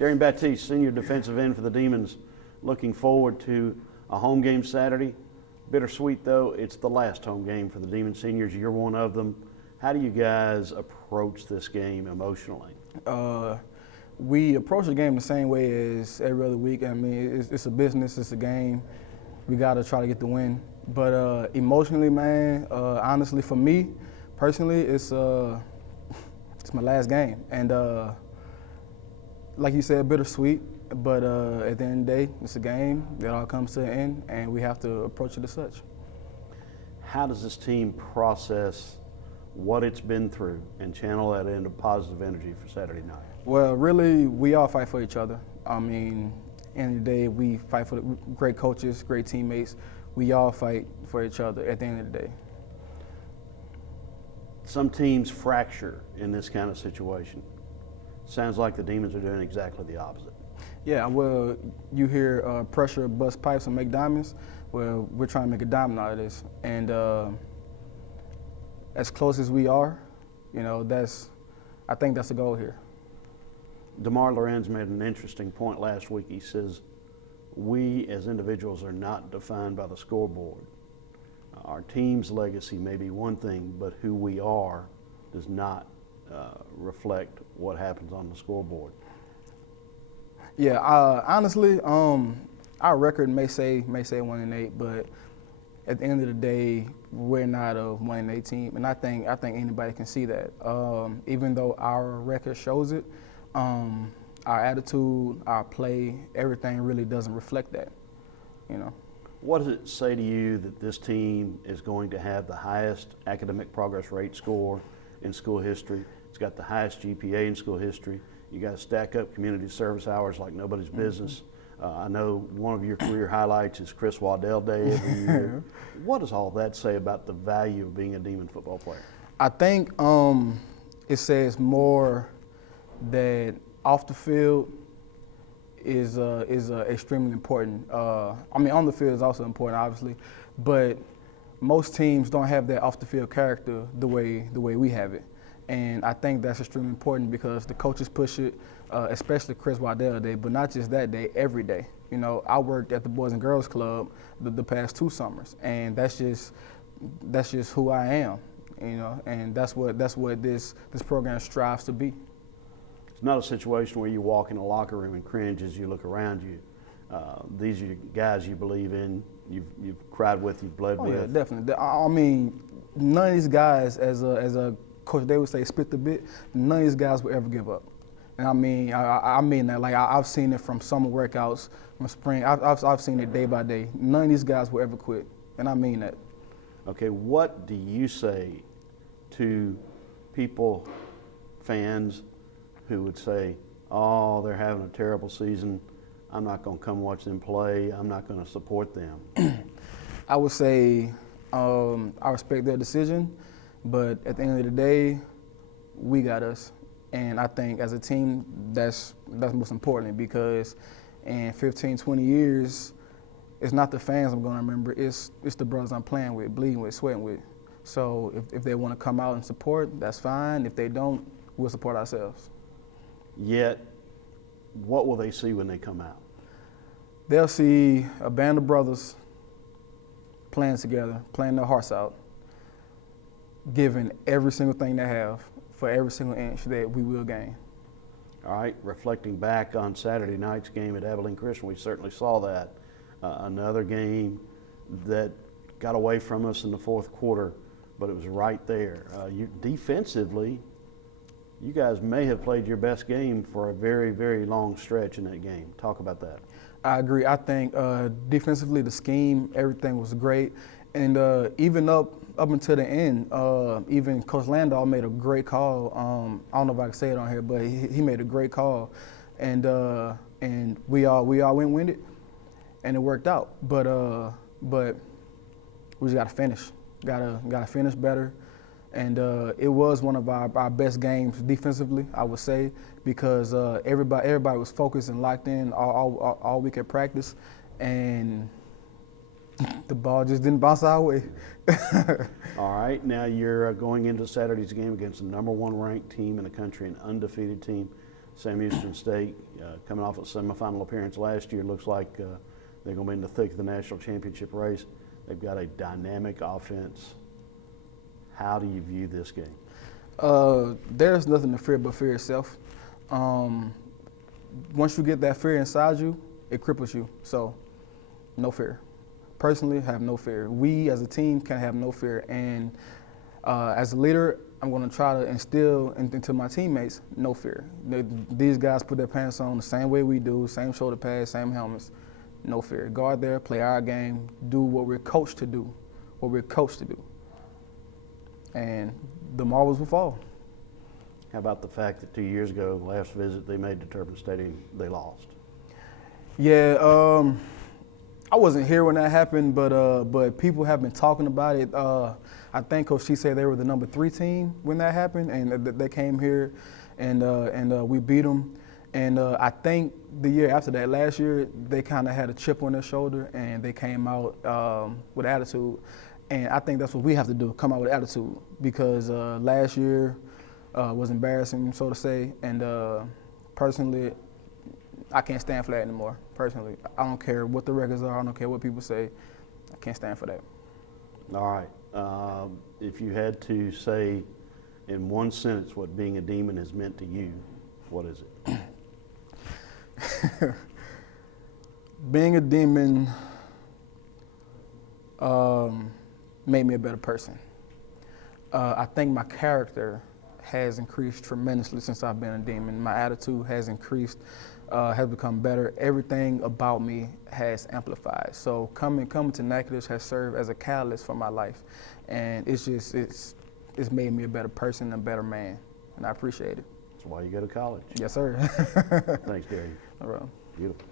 Darrien Batiste, senior defensive end for the Demons, looking forward to a home game Saturday. Bittersweet, though, it's the last home game for the Demon seniors. You're one of them. How do you guys approach this game emotionally? We approach the game the same way as every other week. I mean, it's a business, it's a game. We got to try to get the win. But emotionally, man, honestly, for me, personally, it's my last game. And like you said, bittersweet. But at the end of the day, it's a game. It all comes to an end, and we have to approach it as such. How does this team process what it's been through and channel that into positive energy for Saturday night? Well, really, we all fight for each other. I mean, end of the day, we fight for great coaches, great teammates. We all fight for each other at the end of the day. Some teams fracture in this kind of situation. Sounds like the Demons are doing exactly the opposite. Yeah, well, you hear pressure bust pipes and make diamonds. Well, we're trying to make a diamond out of this. And as close as we are, you know, I think that's the goal here. DeMar Lorenz made an interesting point last week. He says, we as individuals are not defined by the scoreboard. Our team's legacy may be one thing, but who we are does not reflect what happens on the scoreboard. Yeah, honestly, our record may say 1-8, but at the end of the day, we're not a 1-8 team, and I think anybody can see that. Even though our record shows it, our attitude, our play, everything really doesn't reflect that, you know. What does it say to you that this team is going to have the highest academic progress rate score in school history? It's got the highest GPA in school history. You got to stack up community service hours like nobody's business. I know one of your career highlights is Chris Waddell Day every year. What does all that say about the value of being a Demon football player? I think it says more that off the field is extremely important. I mean, on the field is also important, obviously, but most teams don't have that off the field character the way we have it. And I think that's extremely important because the coaches push it, especially Chris Waddell Day, but not just that day, every day. You know, I worked at the Boys and Girls Club the past 2 summers, and that's just who I am, you know, and that's what this program strives to be. It's not a situation where you walk in a locker room and cringe as you look around you. These are guys you believe in, you've cried with, you've bled with. Yeah, definitely. I mean, none of these guys, as a coach, they would say spit the bit, none of these guys will ever give up. And I mean that. Like, I've seen it from summer workouts, from spring. I've seen it day by day. None of these guys will ever quit, and I mean that. Okay, what do you say to people, fans, who would say, oh, they're having a terrible season, I'm not going to come watch them play, I'm not going to support them? I would say I respect their decision, but at the end of the day, we got us. And I think as a team, that's most important, because in 15, 20 years, it's not the fans I'm going to remember, it's the brothers I'm playing with, bleeding with, sweating with. So if they want to come out and support, that's fine. If they don't, we'll support ourselves. Yet, what will they see when they come out? They'll see a band of brothers playing together, playing their hearts out, giving every single thing they have for every single inch that we will gain. All right, reflecting back on Saturday night's game at Abilene Christian, we certainly saw that. Another game that got away from us in the fourth quarter, but it was right there. Defensively, you guys may have played your best game for a very, very long stretch in that game. Talk about that. I agree. I think defensively, the scheme, everything was great. And even up until the end, even Coach Landau made a great call. I don't know if I can say it on here, but he made a great call. And we all went with it, and it worked out. But we just got to finish. Got to finish better. And it was one of our best games defensively, I would say, because everybody was focused and locked in all week at practice, and the ball just didn't bounce our way. All right, now you're going into Saturday's game against the #1 ranked team in the country, an undefeated team. Sam Houston State, coming off a semifinal appearance last year, looks like they're going to be in the thick of the national championship race. They've got a dynamic offense. How do you view this game? There's nothing to fear but fear itself. Once you get that fear inside you, it cripples you. So, no fear. Personally, have no fear. We as a team can have no fear. And as a leader, I'm going to try to instill into my teammates no fear. These guys put their pants on the same way we do, same shoulder pads, same helmets. No fear. Go out there, play our game, do what we're coached to do, and the marbles will fall. How about the fact that 2 years ago, last visit, they made the Turpin Stadium, they lost? Yeah, I wasn't here when that happened, but people have been talking about it. I think Coach T said they were the number 3 team when that happened, and they came here, and we beat them. And I think the year after that, last year, they kind of had a chip on their shoulder, and they came out with attitude. And I think that's what we have to do, come out with attitude, because last year was embarrassing, so to say. And personally, I can't stand for that anymore, personally. I don't care what the records are. I don't care what people say. I can't stand for that. All right. If you had to say in one sentence what being a Demon has meant to you, what is it? Being a Demon made me a better person. I think my character has increased tremendously since I've been a Demon. My attitude has increased, has become better. Everything about me has amplified. So coming to Natchitoches has served as a catalyst for my life, and it's made me a better person, a better man, and I appreciate it. That's why you go to college. Yes, sir. Thanks, Darrien. All right. Beautiful.